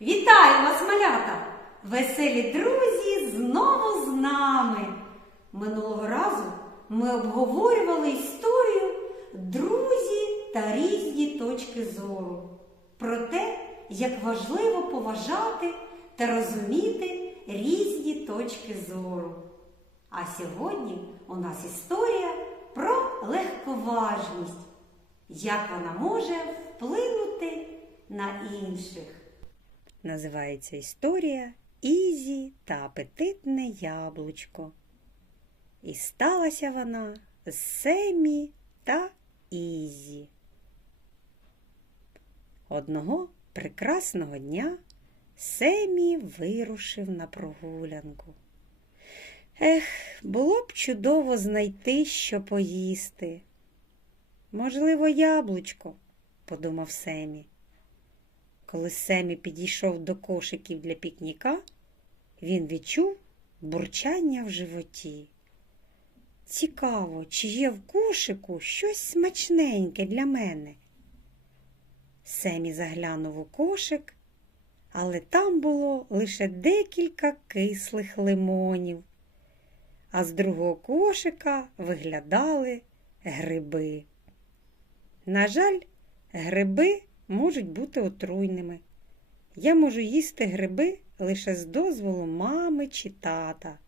Вітаю вас, малята! Веселі друзі знову з нами. Минулого разу ми обговорювали історію друзі та різні точки зору. Про те, як важливо поважати та розуміти різні точки зору. А сьогодні у нас історія про легковажність, як вона може вплинути на інших. Називається історія Ізі та апетитне яблучко. І сталася вона з Семі та Ізі. Одного прекрасного дня Семі вирушив на прогулянку. Ех, було б чудово знайти, що поїсти. Можливо, яблучко, подумав Семі. Коли Семі підійшов до кошиків для пікніка, він відчув бурчання в животі. Цікаво, чи є в кошику щось смачненьке для мене. Семі заглянув у кошик, але там було лише декілька кислих лимонів, а з другого кошика виглядали гриби. На жаль, гриби можуть бути отруйними. Я можу їсти гриби лише з дозволу мами чи тата,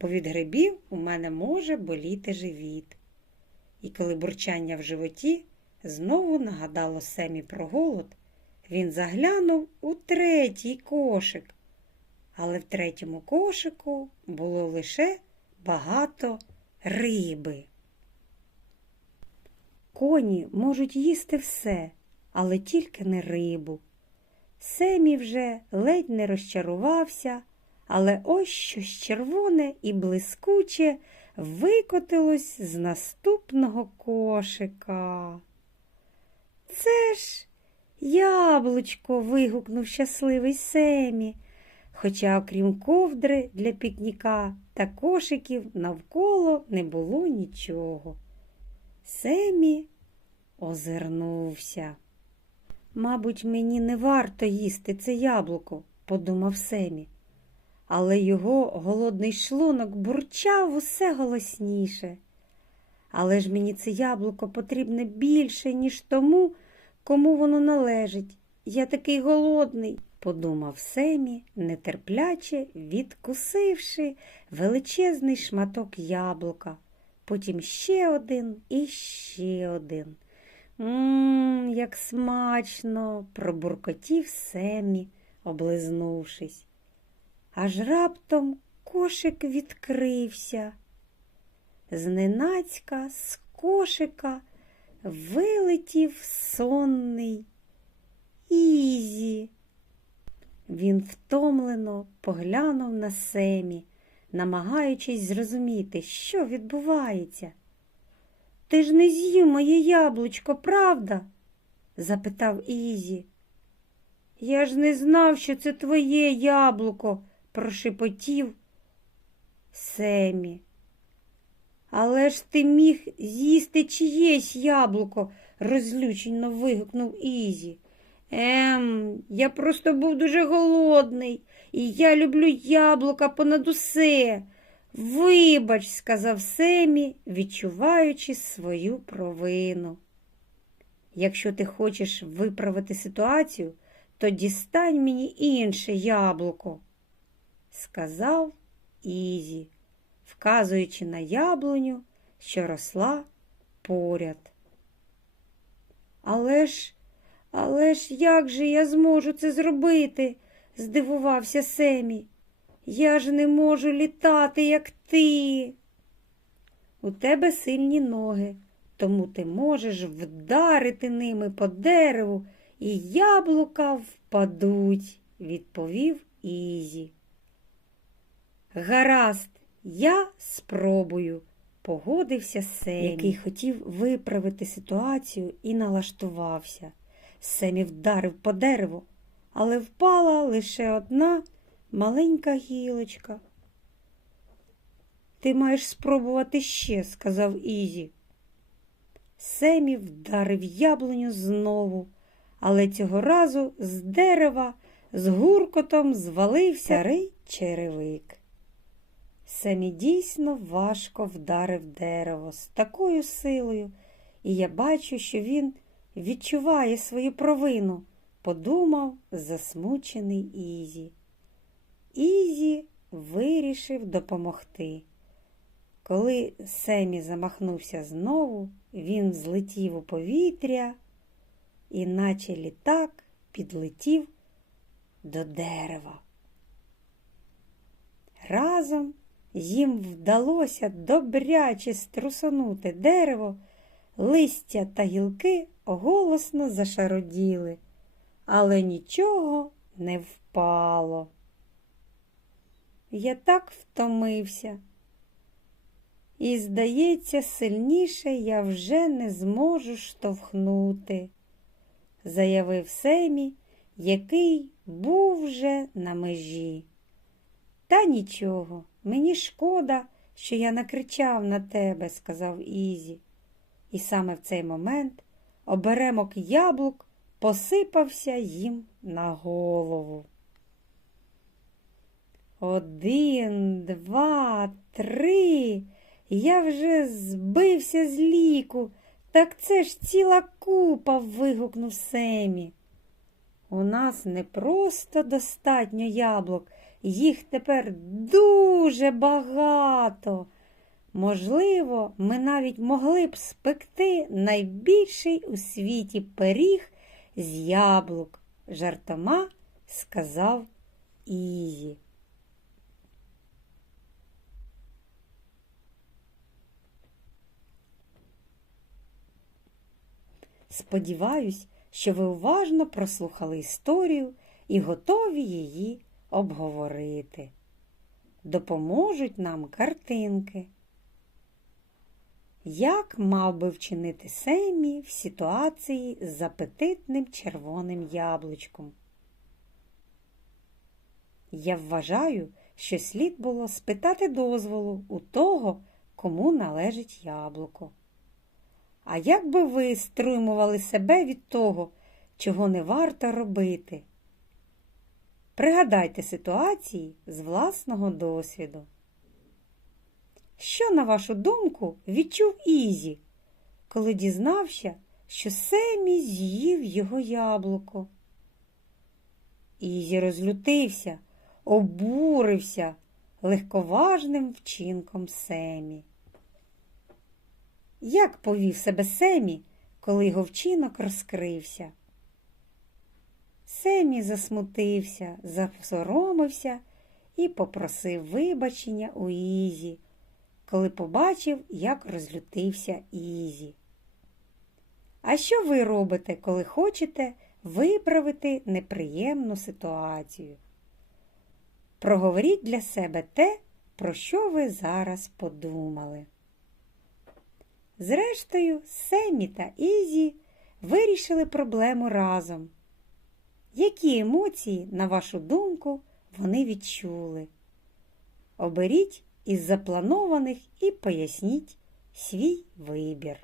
бо від грибів у мене може боліти живіт. І коли бурчання в животі знову нагадало Семі про голод, він заглянув у третій кошик. Але в третьому кошику було лише багато риби. Коні можуть їсти все, але тільки не рибу. Семі вже ледь не розчарувався, але ось щось червоне і блискуче викотилось з наступного кошика. Це ж яблучко. вигукнув щасливий Семі, хоча, окрім ковдри для пікніка та кошиків, навколо не було нічого. Семі озирнувся. Мабуть, мені не варто їсти це яблуко, подумав Семі, але його голодний шлунок бурчав усе голосніше. Але ж мені це яблуко потрібне більше, ніж тому, кому воно належить. Я такий голодний, подумав Семі, нетерпляче відкусивши величезний шматок яблука, потім ще один і ще один. Мм, як смачно, пробуркотів Семі, облизнувшись. Аж раптом кошик відкрився. Зненацька з кошика вилетів сонний Ізі. Він втомлено поглянув на Семі, намагаючись зрозуміти, що відбувається. Ти ж не з'їв моє яблучко, правда? Запитав Ізі. Я ж не знав, що це твоє яблуко, прошепотів Семі. Але ж ти міг з'їсти чиєсь яблуко, розлючено вигукнув Ізі. Ем, я просто був дуже голодний, і я люблю яблука понад усе. Вибач, сказав Семі, відчуваючи свою провину. Якщо ти хочеш виправити ситуацію, то дістань мені інше яблуко, сказав Ізі, вказуючи на яблуню, що росла поряд. Але ж, але ж як же я зможу це зробити? здивувався Семі. Я ж не можу літати, як ти. У тебе сильні ноги, тому ти можеш вдарити ними по дереву, і яблука впадуть, відповів Ізі. Гаразд, я спробую, погодився Семі, який хотів виправити ситуацію і налаштувався. Семі вдарив по дереву, але впала лише одна маленька гілочка. Ти маєш спробувати ще, сказав Ізі. Семі вдарив яблуню знову, але цього разу з дерева з гуркотом звалився старий черевик. Семі дійсно важко вдарив дерево з такою силою, і я бачу, що він відчуває свою провину, подумав засмучений Ізі. Ізі вирішив допомогти. Коли Семі замахнувся знову, він злетів у повітря і, наче літак, підлетів до дерева. Разом їм вдалося добряче струсонути дерево, листя та гілки голосно зашароділи, але нічого не впало. Я так втомився. І, здається, сильніше я вже не зможу штовхнути, заявив Семі, який був вже на межі. Та нічого, мені шкода, що я накричав на тебе, сказав Ізі. І саме в цей момент оберемок яблук посипався їм на голову. Один, два, три. Я вже збився з ліку. Так це ж ціла купа. вигукнув Семі. У нас не просто достатньо яблук, їх тепер дуже багато. Можливо, ми навіть могли б спекти найбільший у світі пиріг з яблук, жартома сказав Ізі. Сподіваюсь, що ви уважно прослухали історію і готові її обговорити. Допоможуть нам картинки. Як мав би вчинити Семі в ситуації з апетитним червоним яблучком? Я вважаю, що слід було спитати дозволу у того, кому належить яблуко. А як би ви стримували себе від того, чого не варто робити? Пригадайте ситуації з власного досвіду. Що, на вашу думку, відчув Ізі, коли дізнався, що Семі з'їв його яблуко? Ізі розлютився, обурився легковажним вчинком Семі. Як повів себе Семі, коли його вчинок розкрився? Семі засмутився, засоромився і попросив вибачення у Ізі, коли побачив, як розлютився Ізі. А що ви робите, коли хочете виправити неприємну ситуацію? Проговоріть для себе те, про що ви зараз подумали. Зрештою, Семі та Ізі вирішили проблему разом. Які емоції, на вашу думку, вони відчули? Оберіть із запланованих і поясніть свій вибір.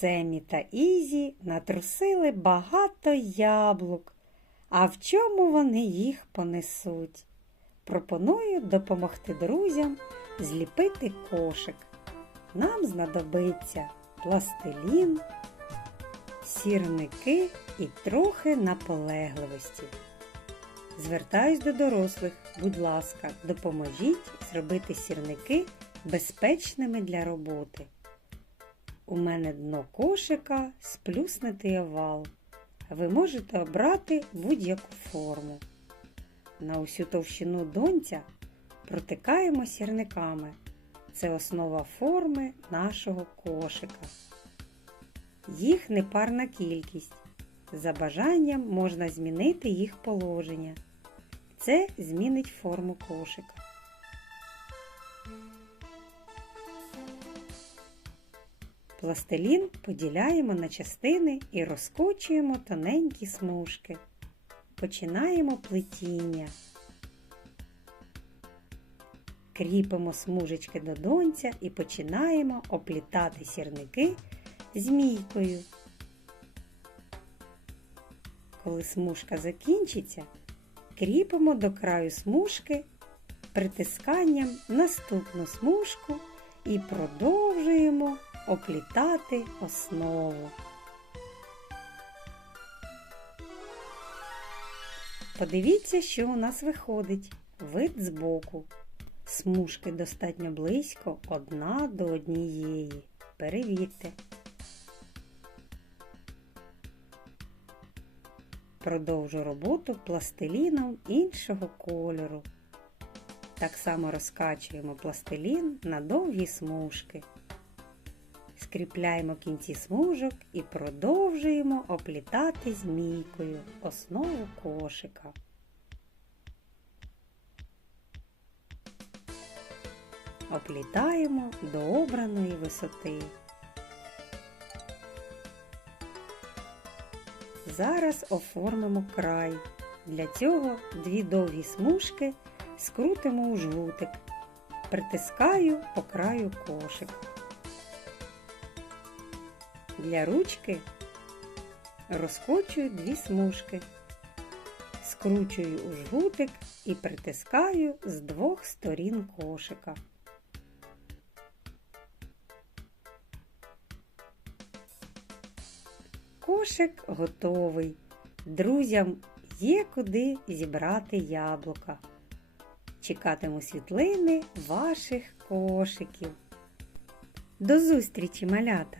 Семі та Ізі натрусили багато яблук, а в чому вони їх понесуть? Пропоную допомогти друзям зліпити кошик. Нам знадобиться пластилін, сірники і трохи наполегливості. Звертаюсь до дорослих, будь ласка, допоможіть зробити сірники безпечними для роботи. У мене дно кошика сплюснутий овал. Ви можете обрати будь-яку форму. На усю товщину донця протикаємо сірниками. Це основа форми нашого кошика. Їх непарна кількість. За бажанням можна змінити їх положення. Це змінить форму кошика. Пластилін поділяємо на частини і розкочуємо тоненькі смужки. Починаємо плетіння. Кріпимо смужечки до донця і починаємо оплітати сірники змійкою. Коли смужка закінчиться, кріпимо до краю смужки притисканням наступну смужку і продовжуємо оплітати основу. Подивіться, що у нас виходить. Вид збоку. Смужки достатньо близько одна до однієї. Перевірте. Продовжу роботу пластиліном іншого кольору. Так само розкачуємо пластилін на довгі смужки. Скріпляємо кінці смужок і продовжуємо оплітати змійкою основу кошика. Оплітаємо до обраної висоти. Зараз оформимо край. Для цього дві довгі смужки скрутимо у жгутик. Притискаю по краю кошика. Для ручки розкочую дві смужки, скручую у жгутик і притискаю з двох сторін кошика. Кошик готовий. Друзям є куди зібрати яблука. Чекатиму світлини ваших кошиків. До зустрічі, малята!